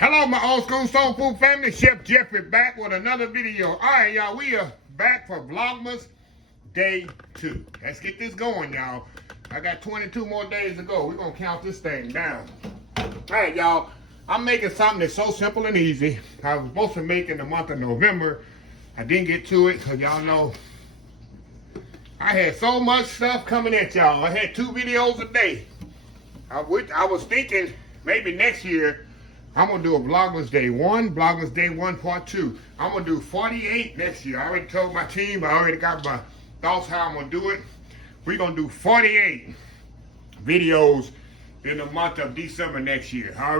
Hello, my old school soul food family. Chef Jeffrey back with another video. All right, y'all, we are back for Vlogmas Day 2. Let's get this going, y'all. I got 22 more days to go. We're going to count this thing down. All right, y'all. I'm making something that's so simple and easy. I was supposed to make in the month of November. I didn't get to it because y'all know I had so much stuff coming at y'all. I had 2 videos a day. I was thinking maybe next year I'm going to do a Vlogmas Day 1, Vlogmas Day 1 Part 2. I'm going to do 48 next year. I already told my team, I already got my thoughts how I'm going to do it. We're going to do 48 videos in the month of December next year. I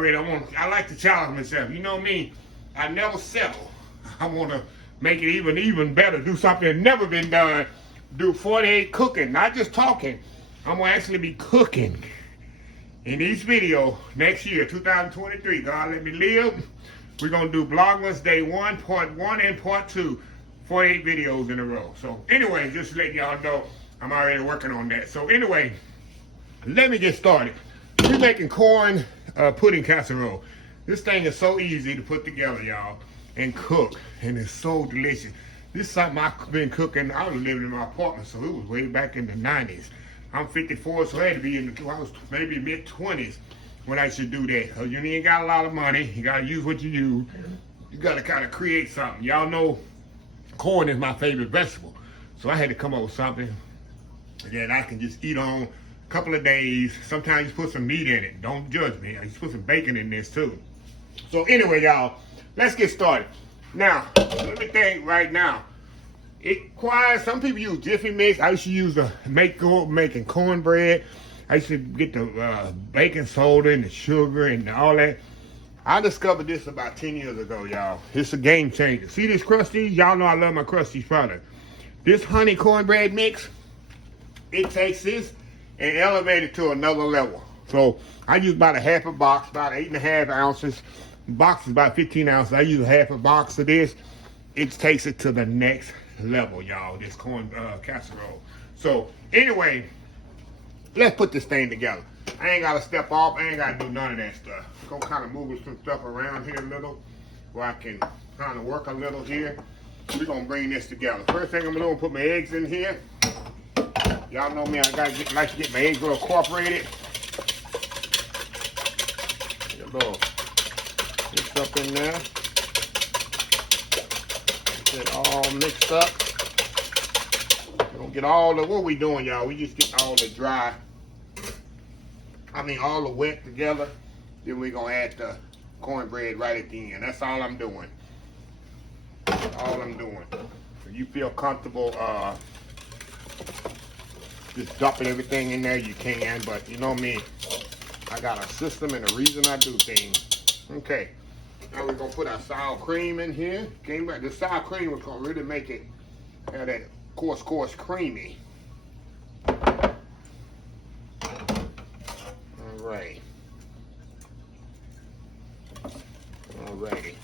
like to challenge myself. You know me, I never settle. I want to make it even better, do something that's never been done. Do 48 cooking, not just talking. I'm going to actually be cooking in each video next year, 2023. God let me live. We're going to do Vlogmas Day 1, Part 1 and Part 2. 48 videos in a row. So anyway, just to let y'all know, I'm already working on that. So anyway, let me get started. We're making corn pudding casserole. This thing is so easy to put together, y'all, and cook. And it's so delicious. This is something I've been cooking. I was living in my apartment, so it was way back in the 90s. I'm 54, so I had to be I was maybe mid-20s when I should do that. Cause you ain't got a lot of money. You gotta use what you use. You gotta kind of create something. Y'all know corn is my favorite vegetable. So I had to come up with something that I can just eat on a couple of days. Sometimes you put some meat in it. Don't judge me. You put some bacon in this too. So anyway, y'all, let's get started. Now, let me think right now. It requires, some people use Jiffy mix. I used to use making cornbread. I used to get the baking soda and the sugar and all that. I discovered this about 10 years ago, y'all. It's a game changer. See this Krusteaz? Y'all know I love my Krusteaz product. This honey cornbread mix, it takes this and elevates it to another level. So I use about a half a box, about 8.5 ounces. The box is about 15 ounces. I use a half a box of this. It takes it to the next level, y'all, this corn casserole. So anyway, let's put this thing together. I ain't gotta step off. I ain't gotta do none of that stuff. Gonna kind of move some stuff around here a little where I can kind of work a little here. We're gonna bring this together. First thing I'm gonna do is put my eggs in here. Y'all know me, I like to get my eggs real incorporated. Get a little mix up in there. Get it all mixed up. We're gonna get all the, what we doing, y'all? We just get all the all the wet together. Then we're gonna add the cornbread right at the end. That's all I'm doing. That's all I'm doing. If you feel comfortable just dumping everything in there, you can, but you know me, I got a system and a reason I do things. Okay. Now we're gonna put our sour cream in here. The sour cream is gonna really make it have that coarse creamy. Alright. Alrighty.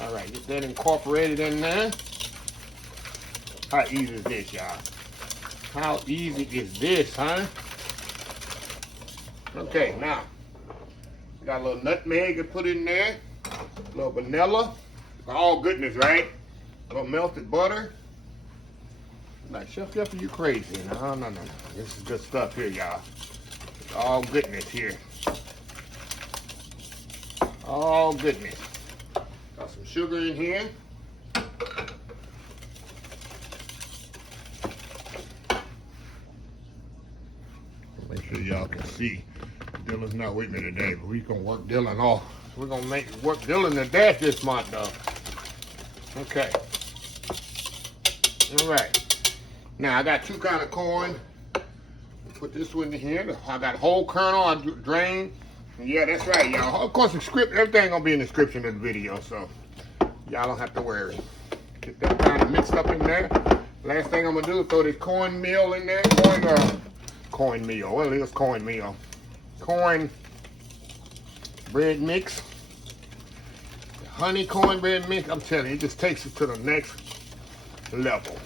Alright, get that incorporated in there. How easy is this, y'all? How easy is this, huh? Okay, now. Got a little nutmeg to put in there, a little vanilla, all goodness, right? A little melted butter. Like, Chef Jeffrey, you crazy. No. This is good stuff here, y'all. All goodness here. All goodness. Got some sugar in here. Make sure y'all can see. Dylan's not with me today, but we're gonna work Dylan off. We're gonna work Dylan to death this month, though. Okay. All right. Now I got 2 kinds of corn. Put this one in here. I got whole kernel I drained. Yeah, that's right, y'all. Of course, everything gonna be in the description of the video, so y'all don't have to worry. Get that kind of mixed up in there. Last thing I'm gonna do is throw this cornmeal in there. Cornmeal. Well, it is cornmeal. Corn bread mix, honey cornbread mix. I'm telling you, it just takes it to the next level.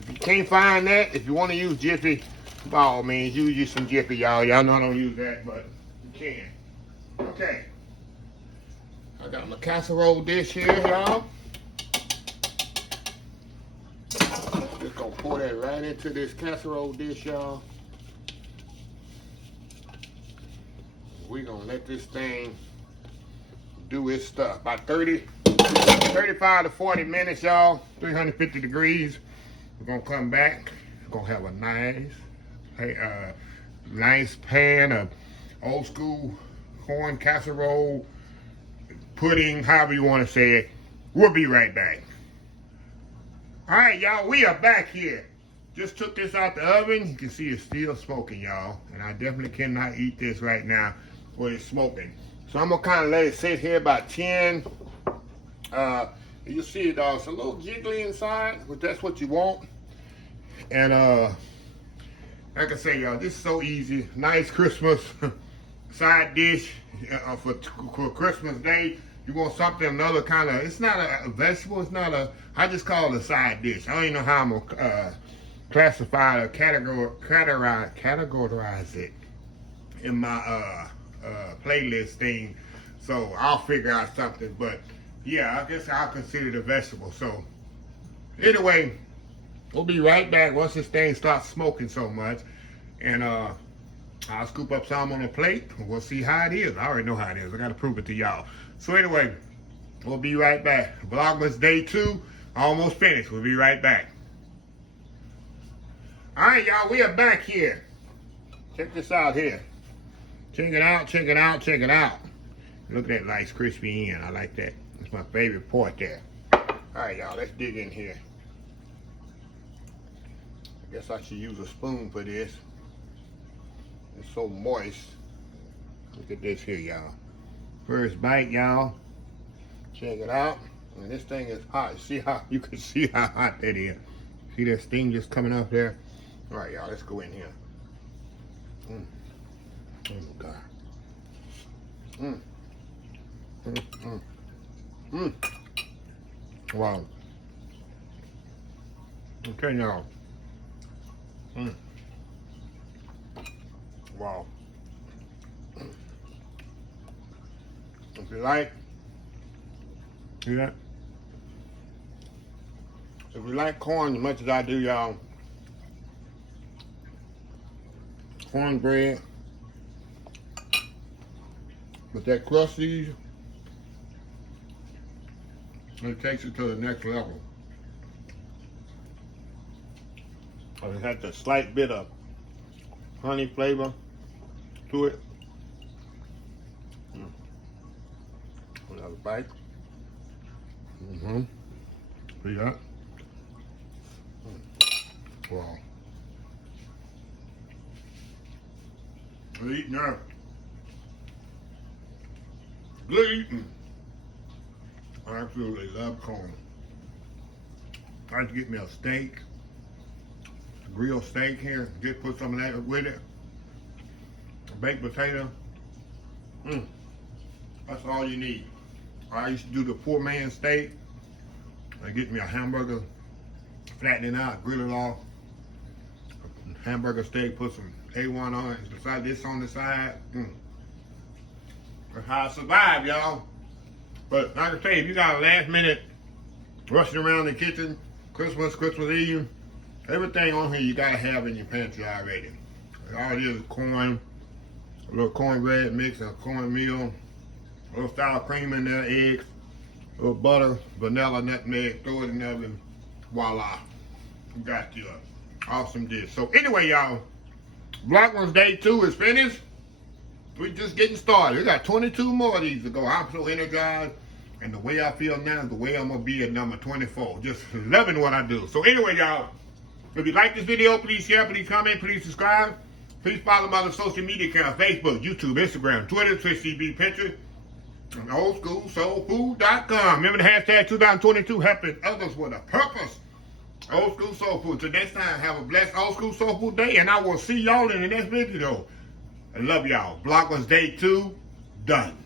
If you can't find that, if you want to use Jiffy, by all means, use some Jiffy, y'all. Y'all know I don't use that, but can. Okay. I got my casserole dish here, y'all. Just gonna pour that right into this casserole dish, y'all. We're gonna let this thing do its stuff. About 35 to 40 minutes, y'all. 350 degrees. We're gonna come back. We're gonna have a nice pan of old school corn casserole, pudding, however you want to say it. We'll be right back. All right, y'all, we are back here. Just took this out the oven. You can see it's still smoking, y'all. And I definitely cannot eat this right now when it's smoking. So I'm gonna kind of let it sit here about 10. You see it, it's a little jiggly inside, but that's what you want. And like I say, y'all, this is so easy. Nice Christmas side dish for Christmas Day. You want something, another kind of, it's not a vegetable, it's not a, I just call it a side dish. I don't even know how I'm going to classify or categorize it in my playlist thing. So I'll figure out something. But yeah, I guess I'll consider it a vegetable. So anyway, we'll be right back once this thing starts smoking so much. And I'll scoop up some on a plate. We'll see how it is. I already know how it is. I got to prove it to y'all. So anyway, we'll be right back. Vlogmas Day 2, almost finished. We'll be right back. All right, y'all, we are back here. Check this out here. Check it out, check it out, check it out. Look at that nice crispy end. I like that. That's my favorite part there. All right, y'all, let's dig in here. I guess I should use a spoon for this. It's so moist. Look at this here, y'all. First bite, y'all. Check it out. And this thing is hot. You can see how hot that is. See that steam just coming up there? All right, y'all, let's go in here. Oh my God. Wow. Okay, y'all. Wow. If you like, see that? If you like corn as much as I do, y'all, cornbread with that krusteaz, it takes it to the next level. It has a slight bit of honey flavor to it. Another bite. See that? Wow. Good eating there. Good eating. I absolutely love corn. I like to get me a steak, a grilled steak here. Just put some of that with it. A baked potato. That's all you need. I used to do the poor man steak. I get me a hamburger, flatten it out, grill it off. Hamburger steak, put some A1 on it, beside this on the side. That's how I survive, y'all. But like I say, if you got a last minute rushing around the kitchen, Christmas Eve, everything on here you gotta have in your pantry already. All it is corn, a little cornbread mix, and a cornmeal, a little sour cream in there, eggs, a little butter, vanilla, nutmeg, throw it in the oven, voila. You got your awesome dish. So anyway, y'all, Vlogmas Day 2 is finished. We're just getting started. We got 22 more of these to go. I'm so energized. And the way I feel now is the way I'm going to be at number 24. Just loving what I do. So anyway, y'all, if you like this video, please share, please comment, please subscribe. Please follow my other social media accounts, Facebook, YouTube, Instagram, Twitter, Twitch TV, Pinterest, and oldschoolsoulfood.com. Remember the hashtag 2022, helping others with a purpose. Old School Soul Food. Till next time, have a blessed Old School Soul Food day, and I will see y'all in the next video. I love y'all. Vlogmas Day 2, done.